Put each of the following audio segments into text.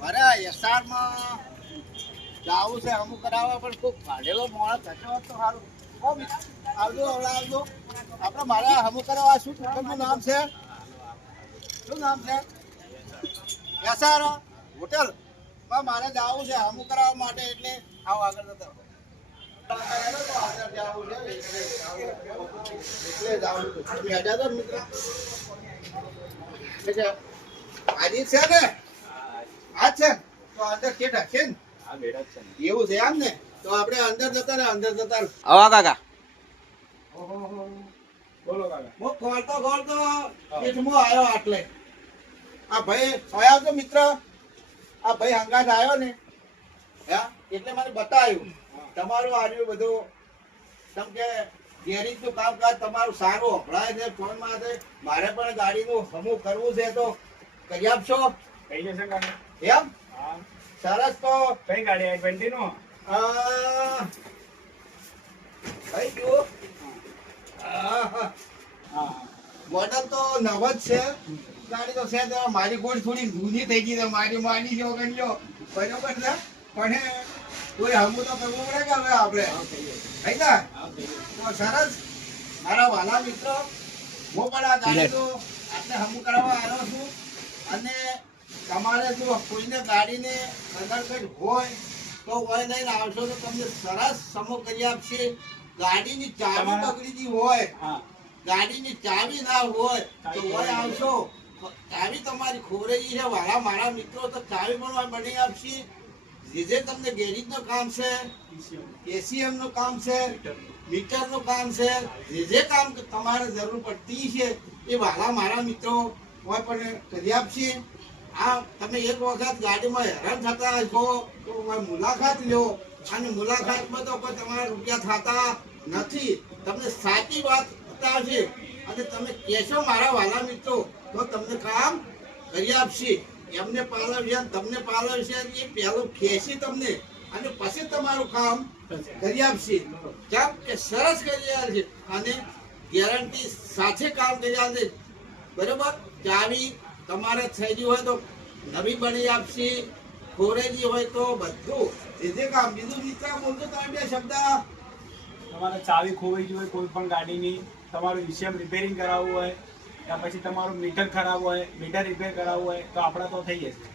મારે એસઆરમાં જાવું છે અમુક કરાવવા પણ ખૂબ ભાડેલો મોડો થતો હોત તો સારું. આવજો હવે આવજો. આપણે મારે અમુક કરાવવા શું હોટલનું નામ છે? શું નામ છે? SR hotel. પણ મારે જવું છે અમુક કરાવવા માટે એટલે આવો આગળ જતો. આજે છે ને આ છે તો અંદર કેટ હશે ને એવું છે એમ ને તો આપણે અંદર જતા રહે અંદર જતા રહે. આવા કાકા બોલો કાકા. હું ખોલતો પેટમાં આવ્યો આટલે આ ભાઈ આવ્યો તો મિત્ર આ ભાઈ હંગાત આવ્યો ને હા એટલે મને બતાવ્યું તમારું આવ્યું બધું તમ કે ગેરેજ નું કામકાજ તમારું સારું અભળાય છે ફોન માં મારે પણ ગાડીનું હમું કરવું છે તો કરી આપશો કઈ જશે કાકા? એમ હા. સરસ તો કઈ ગાડી i20 નો? ભાઈ જુઓ હા. મોડલ તો નવ જ છે ગાડી તો છે તો મારી ગોળ થોડી જૂની થઈ ગઈ છે મારી માની જો ગણ્યો બરોબર છે પણ કોઈ હમું તો કરવું પડે કે હવે આપણે થઈ ને તો સરસ મારા વાલા મિત્રો હું પણ આ ગાડી તો આપણે હમું કરાવવા આવ્યો છું અને તમારે જો કોઈને ગાડીને અંદર કંઈ હોય તો હોય લઈને આવશો તો તમને સરસ સમો કરી આપશે. ગાડીની ચાવી બગડી હોય હા. ગાડીની ચાવી ના હોય તો હોય આવશો ચાવી તમારી ખોરેલી છે વાળા મારા મિત્રો તો ચાવી પણ બની આપશે. જે તમને ગેરેજ નું કામ છે એસીએમ નું કામ છે મીટર નું કામ છે જે કામ તમારે જરૂર પડતી છે એ વાળા મારા મિત્રો હોય પણ કરી આપશે. આ તમે એક વખત ગાડીમાં હેરાન થતા છો તો મુલાકાત લ્યો અને મુલાકાતમાં તો કોઈ તમારા રૂપિયા થતા નથી. તમને સાચી વાત બતાવશે અને તમે કહેશો મારા વાલા મિત્રો તો તમને કામ કરી આપશે. એમને પાલવશે તમને પાલવશે એ પહેલું ખેંચી તમને અને પછી તમારું કામ કરી આપશે. કેમ કે સરસ કરી આપશે અને ગેરંટી સાથે કામ કરી આપશે. બરોબર ચાવી તમારે થઈ ગઈ હોય તો નવી બની આપશે ખોરેલી હોય તો બધું જે કામ બીજું મિત્ર બોલતો તમે બે શબ્દ. તમારે ચાવી ખોવાઈ ગઈ હોય કોઈ પણ ગાડીની, તમારું ઈસીએમ રિપેરિંગ કરાવવું હોય યા પછી તમારું મીટર ખરાબ હોય મીટર રિપેર કરાવવું હોય તો આપણે તો થઈ જશે.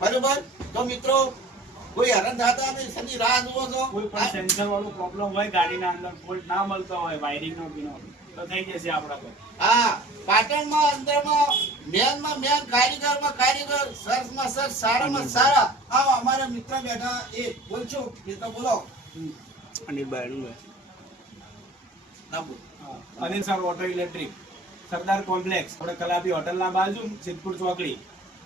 બરોબર તો મિત્રો કોઈ હેરાન થતા નહીં સની રાહ જુઓ છો. કોઈ પણ સેન્સર વાળું પ્રોબ્લેમ હોય ગાડીના અંદર ફોલ્ટ ના મળતો હોય વાયરિંગ નો બીનો તો થઈ જશે આપણા પર. હા પાટણમાં અંદરમાં મેનમાં મેન કારીગરમાં કારીગર સરસમાં સરસ સારામાં સારા આવો અમારા મિત્ર બેઠા એ બોલશો એ તો બોલો અનિલભાઈ ના બોલ. અનિલ સર ઓટો ઇલેક્ટ્રિક સરદાર કોમ્પ્લેક્સ આપણે કલાપી હોટલના બાજુ સિદ્ધપુર ચોકડી.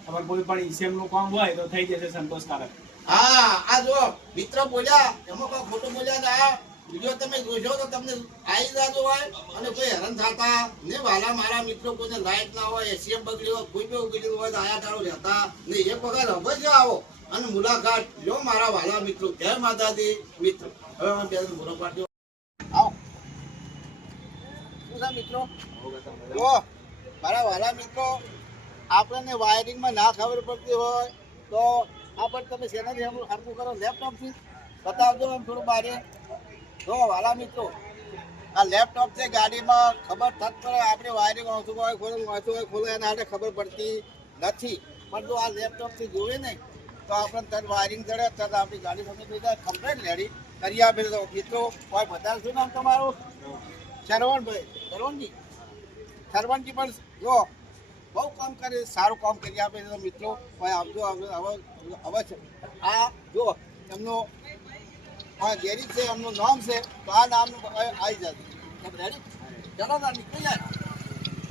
તમારે કોઈ પણ ઈસીએમ નું કામ હોય તો થઈ જશે સંતોષકારક. હા આ જો મિત્ર બોલ્યા એમાં કોઈ ખોટું બોલ્યા ના વિડીયો તમે જોશો તો તમને આવી જાજો હોય અને કોઈ હેરાન થતા ને વાલા મારા મિત્રો કોઈને લાઈટ ના હોય એસીએમ બગડી હોય કોઈ બી ઉગડ્યું હોય તો આયા તાળો રહેતા ને એક વખત અવશ્ય આવો અને મુલાકાત લો મારા વાલા મિત્રો. જય માતાજી મિત્રો. હવે અમે બે બોલો પાડ્યો આવો શું છે મિત્રો જો મારા વાલા મિત્રો આપણને વાયરિંગમાં ના ખબર પડતી હોય તો આ પણ તમે શેનાથી હરકું કરો લેપટોપથી બતાવજો એમ થોડું બારે. જો વાલા મિત્રો આ લેપટોપ છે ગાડીમાં ખબર થત પડે આપણે વાયરિંગ ઓછું હોય ખોલો એના હાથે ખબર પડતી નથી પણ જો આ લેપટોપથી જોવે ને તો આપણને તરત વાયરિંગ ચડે તરત આપણી ગાડી તમે થઈ જાય કમ્પ્લેટ રેડી કરી આપે. તો મિત્રો કોઈ બતાવ શું નામ તમારું? શરવણભાઈ શરવણજી પણ જો બહુ કામ કરે સારું કામ કરી આપે છે. મિત્રો કોઈ આવજો અવશ્ય. આ જો એમનો આ ગેરેજ છે એમનું નામ છે તો આ નામનું આવી જશે રેડી. ચલો ના નીકળી જાય.